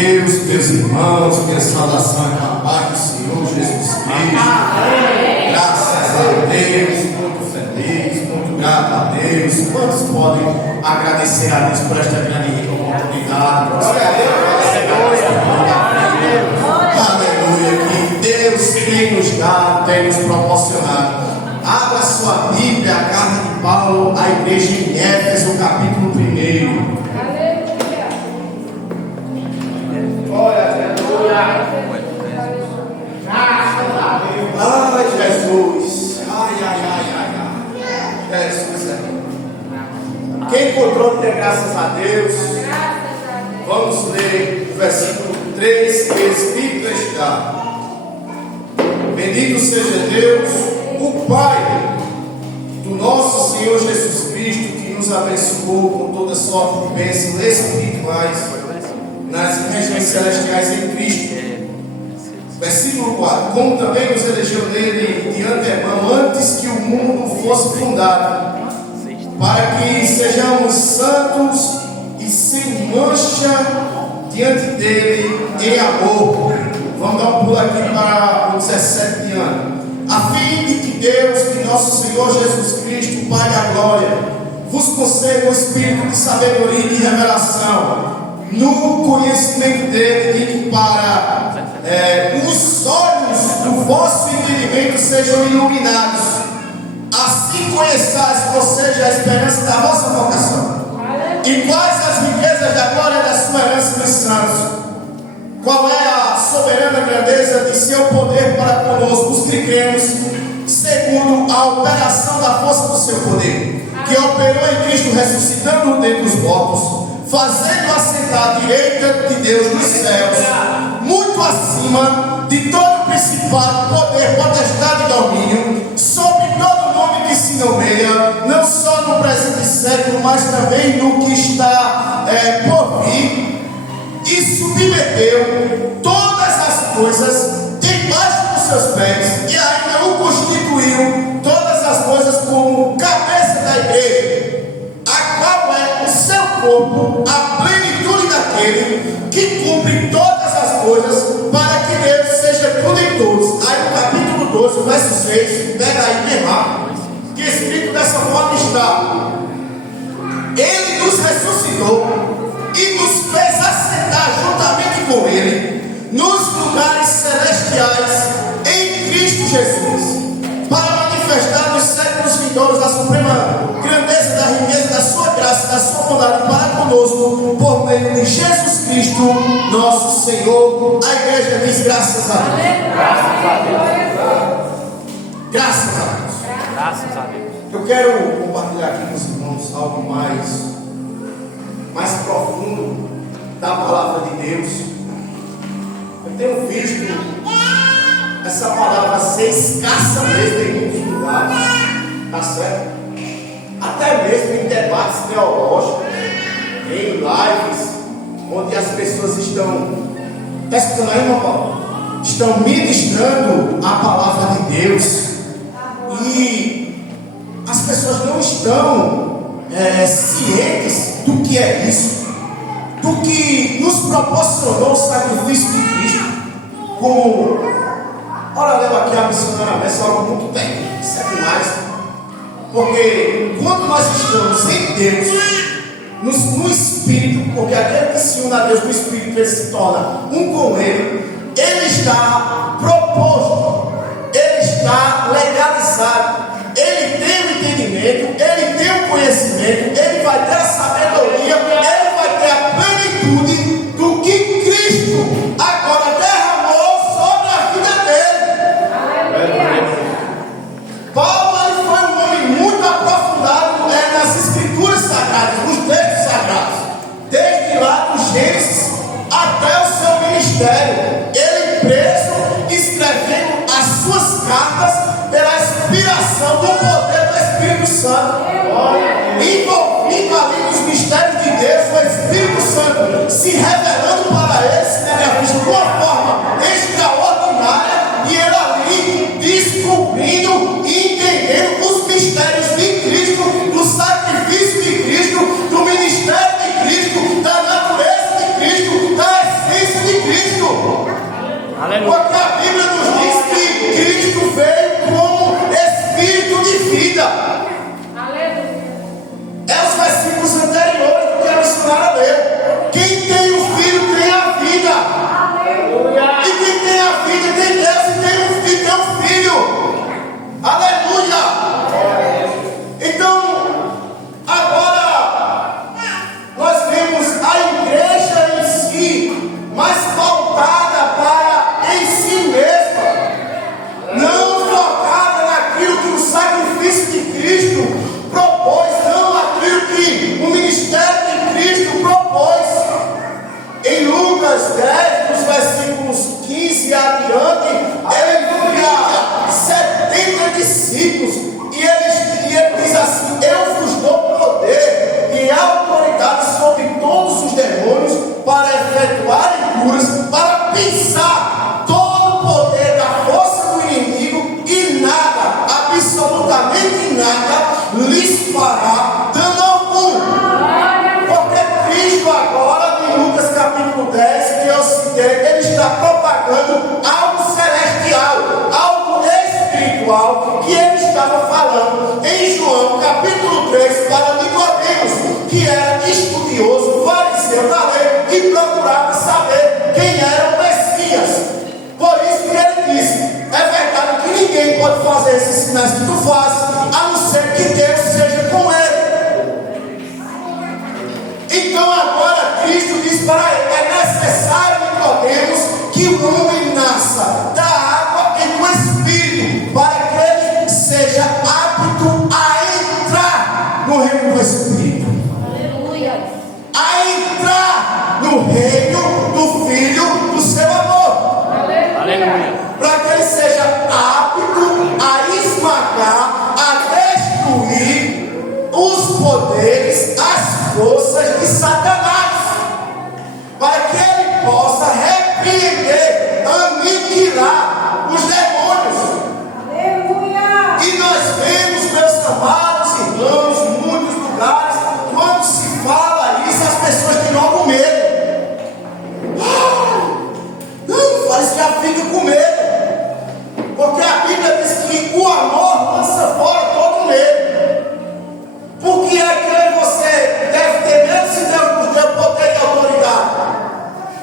Deus, meus irmãos, minha saudação é a paz do Senhor Jesus Cristo. Graças a Deus, muito feliz, muito grato a Deus. Quantos podem agradecer a Deus por esta grande rica oportunidade? Aleluia, que Deus tem nos dado, tem nos proporcionado. Abra sua Bíblia, a carta de Paulo à igreja em Éfeso, capítulo 1. Ai, Jesus. Jesus. Quem encontrou, dê graças a Deus. Vamos ler o versículo 3, que escrito está: Bendito seja Deus, o Pai do nosso Senhor Jesus Cristo, que nos abençoou com toda sorte de bênçãos espirituais nas regiões celestiais em Cristo. Versículo 4: Como também nos elegeu nele de antemão, antes que o mundo fosse fundado, para que sejamos santos e sem mancha diante dele em amor. Vamos dar um pulo aqui para o 17 de ano. A fim de que Deus, que nosso Senhor Jesus Cristo, o Pai da glória, vos conceda o espírito de sabedoria e de revelação no conhecimento dele, e que para os olhos do vosso entendimento sejam iluminados, assim conheçais qual seja a esperança da vossa vocação, e quais as riquezas da glória da sua herança nos santos, qual é a soberana grandeza de seu poder para conosco, os que cremos, segundo a operação da força do seu poder, que operou em Cristo, ressuscitando-o dentre os mortos, fazendo assentar à direita de Deus nos céus, muito acima de todo principado, poder, potestade e domínio, sobre todo nome que se nomeia, não só no presente século, mas também no que está por vir, e submeteu todas as coisas debaixo dos seus pés, e ainda o constituiu todas as coisas como cabeça da igreja, a qual é o seu corpo, a plenitude daquele que cumpre todas as coisas, para que Deus seja tudo em todos. Aí no capítulo 12, verso 6, pega aí bem rápido, que escrito dessa forma está: Ele nos ressuscitou e nos fez assentar juntamente com Ele nos lugares celestiais em Cristo Jesus, para manifestar nos séculos vindouros a suprema grandeza da riqueza da sua graça e da sua bondade para conosco, por meio de Jesus Cristo, nosso Senhor. A igreja diz graças a Deus. Graças a Deus. Graças a Deus. Eu quero compartilhar aqui com os irmãos algo mais profundo da palavra de Deus. Eu tenho visto essa palavra ser escassa mesmo em muitos lugares, tá certo? Até mesmo em debates teológicos, em lives, onde as pessoas estão, está escutando aí, meu Paulo? Estão ministrando a palavra de Deus, e as pessoas não estão cientes do que é isso, do que nos proporcionou o sacrifício de Cristo. Como, ora, leva aqui a missionária Messa, algo muito técnico, isso é demais, porque quando nós estamos em Deus, no Espírito, porque aquele que se une a Deus no Espírito, ele se torna um com Ele, ele está proposto, ele está legalizado, ele tem o entendimento, ele tem o conhecimento, ele vai ter a sabedoria, ele vai ter a plenitude do que Cristo agora derramou sobre a vida dele. Paulo, ele foi um homem muito aprofundado nas escrituras sagradas, nos textos sagrados, desde lá do Gênesis até o seu ministério. Ele preso, escrevendo as suas cartas pela inspiração do poder do Espírito Santo, envolvido ali nos mistérios de Deus, o Espírito Santo se revelando para ele, de uma forma extraordinária, e ele ali descobrindo e entendendo os mistérios de Cristo, do sacrifício de Cristo, do ministério de Cristo, da natureza de Cristo, da essência Porque a Bíblia nos diz que Cristo veio como Espírito de vida. É os versículos anteriores que eu quero ensinar a ler. Quem tem o Filho tem a vida. E quem tem a vida tem Deus, e tem um filho, tem um filho. Aleluia. Então, agora nós vemos a igreja em si mais voltada para em si mesma, não focada naquilo que o sacrifício de Cristo propôs, não aquilo que o ministério de Cristo propôs. Em Lucas 10, nos versículos 15 adiante, ele envia 70 discípulos e ele diz assim: eu vos dou poder e autoridade sobre todos os demônios para efetuarem curas, para pisar todo o poder da força do inimigo e nada, absolutamente nada, lhes fará dano algum. Porque Cristo agora, em Lucas capítulo 10, que eu citei, ele está propagando algo celestial, algo espiritual, que ele estava falando em João capítulo 3 para Nicodemos, que era estudioso, fariseu da lei e procurava saber quem era o Messias. Por isso que ele disse: é verdade que ninguém pode fazer esses sinais que tu fazes, a não ser que Deus seja com ele. Então agora Cristo diz para ele: é necessário, Nicodemos, que o homem nasça da água e do Espírito, para que ele seja apto a entrar no reino do Espírito. Aleluia. A entrar no reino do Filho do seu amor. Aleluia. Para que ele seja apto a esmagar, a destruir os poderes, as forças de Satanás, para que ele possa repreender, aniquilar os demônios. Aleluia. E nós vemos, meus amados irmãos, em muitos lugares, quando se fala isso, as pessoas têm logo medo. Não, parece que já fica com medo, porque a Bíblia diz que o amor lança fora todo medo. Por que é que você deve ter medo se Deus nos deu poder e autoridade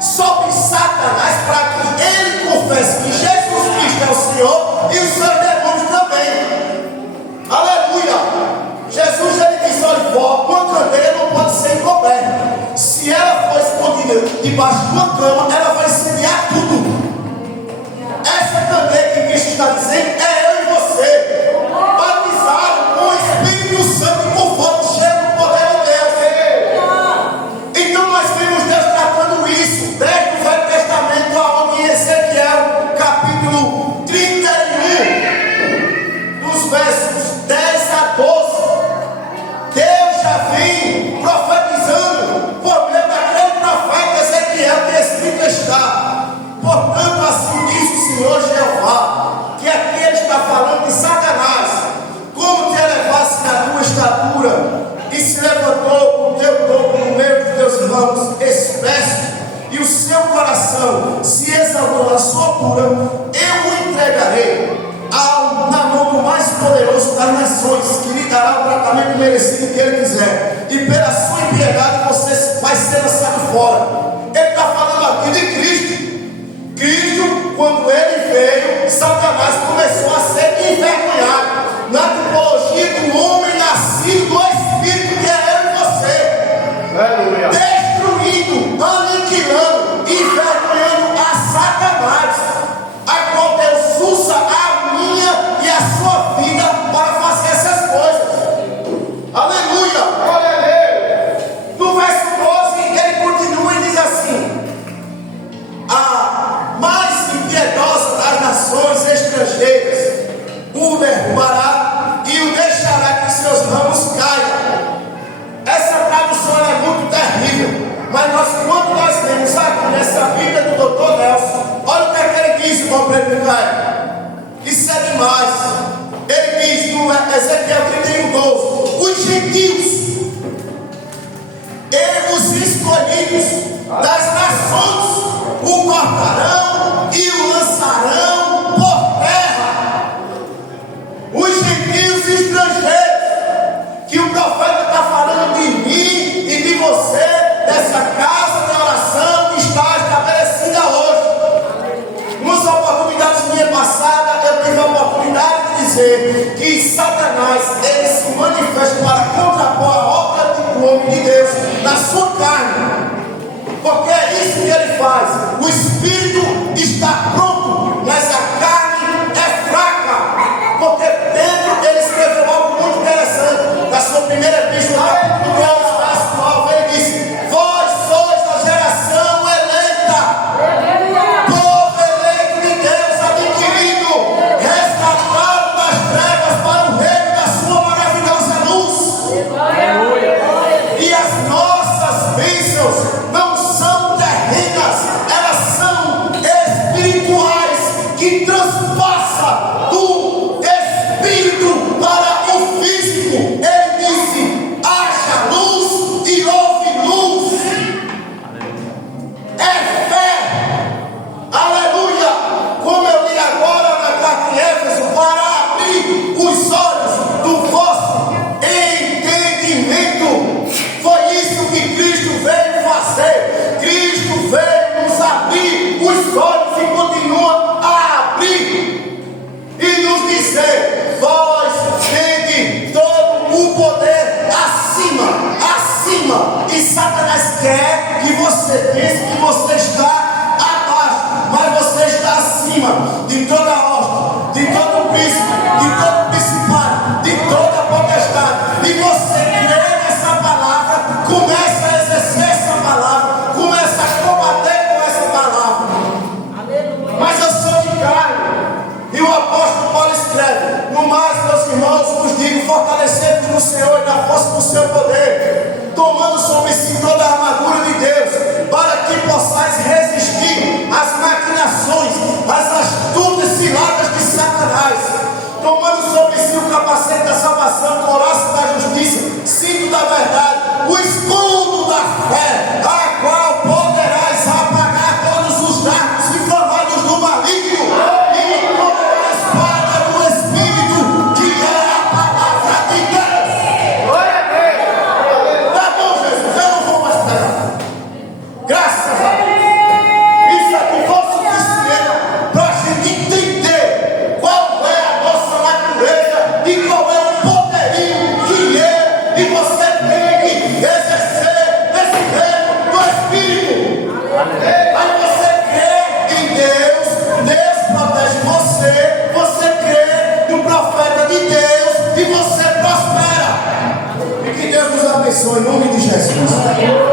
sobre Satanás, para que ele confesse que Jesus Cristo é o Senhor e os seus demônios também? Aleluia. Jesus, ele disse: olha, uma candeia não pode ser encoberta. Se ela for escondida debaixo de uma cama, ela vai incendiar tudo. Essa candeia que Cristo está dizendo é eu e você, batizado com o Espírito Santo e com fogo cheio do poder de Deus. Então nós vemos Deus tratando isso desde o Velho Testamento, aonde em Ezequiel capítulo 31, dos versos 10 a 12, Deus já vem profetizando por meio daquele profeta Ezequiel, que escrito está: portanto, assim diz o Senhor Jeová, que aqui ele está falando de Satanás, como te elevaste na tua estatura e se levantou o teu topo no meio dos teus ramos espessos, e o seu coração se exaltou na sua altura, eu o entregarei na mão do mais poderoso das nações, que lhe dará o tratamento merecido que ele quiser, e pela sua impiedade você vai ser lançado fora. Ele está falando aqui de Cristo. Cristo, quando ele veio, Satanás começou a ser envergonhado na tipologia do homem nascido do Espírito, que é eu e você. Aleluia. Destruindo, aniquilando, envergonhando a Satanás, a qual Deus usa a minha e a sua vida para fazer essas coisas. Aleluia. No verso 12, ele continua e diz assim: a mais impiedosa das nações estrangeiras o derrubará e o deixará que seus ramos caiam. Essa tradução é muito terrível, mas quando nós vemos aqui nessa Bíblia do Dr. Nelson, olha o que ele que transpassa do espírito para o físico. Ele disse: haja luz e houve luz. É fé. Aleluia. Como eu li agora na carta de Éfeso, para abrir os olhos do vosso entendimento. Foi isso que Cristo veio fazer. Cristo veio nos abrir os olhos e continua a abrir e nos dizer: vós tende todo o poder acima. E Satanás quer que você pense que você está abaixo, mas você está acima de toda ordem, de todo príncipe, de todo principado, de toda potestade. E você crê nessa palavra, começa a exercer essa palavra, começa a combater com essa palavra. Mas eu sou de carne, e o apóstolo Paulo escreve: no mais, meus irmãos, vos digo, fortalecei-vos no Senhor e na força do seu poder, tomando sobre si toda a armadura de Deus, para que possais resistir às maquinações, às astutas ciladas de Satanás, tomando sobre si o capacete da salvação, couraça da justiça, cinto da verdade, o escudo da fé, a qual poderás apagar todos os dardos inflamados do maligno, e com a espada do Espírito, que é a palavra de Deus. Tá bom, Jesus, eu não vou mais pegar. Graças a Deus. Isso aqui foi suficiente para a gente entender qual é a nossa natureza e qual é o poderio que é, e você tem que exercer esse reino do Espírito. Aí você crê em Deus, Deus protege você, você crê no profeta de Deus e você prospera. E que Deus nos abençoe em nome de